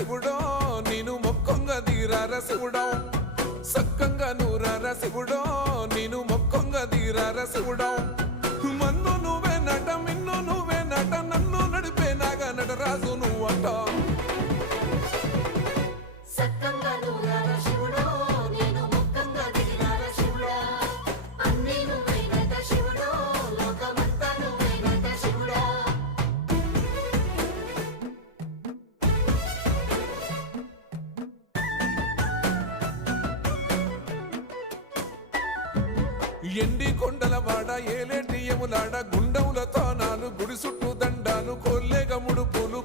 శివుడో నేను మొక్కంగా తీరార శివుడో సక్కంగా నూరార శివుడో నేను మొక్కంగా తీరార శివుడో మన్ను నువ్వే నట మిన్ను నువ్వే నట నన్ను నడిపే నాగా నటరాజు నువ్వట ఎండి కొండల వాడ ఏలేటి యములాడ గుండములతో నాలు గుడి చుట్టూ దండాలు కొల్లేగముడు పూలు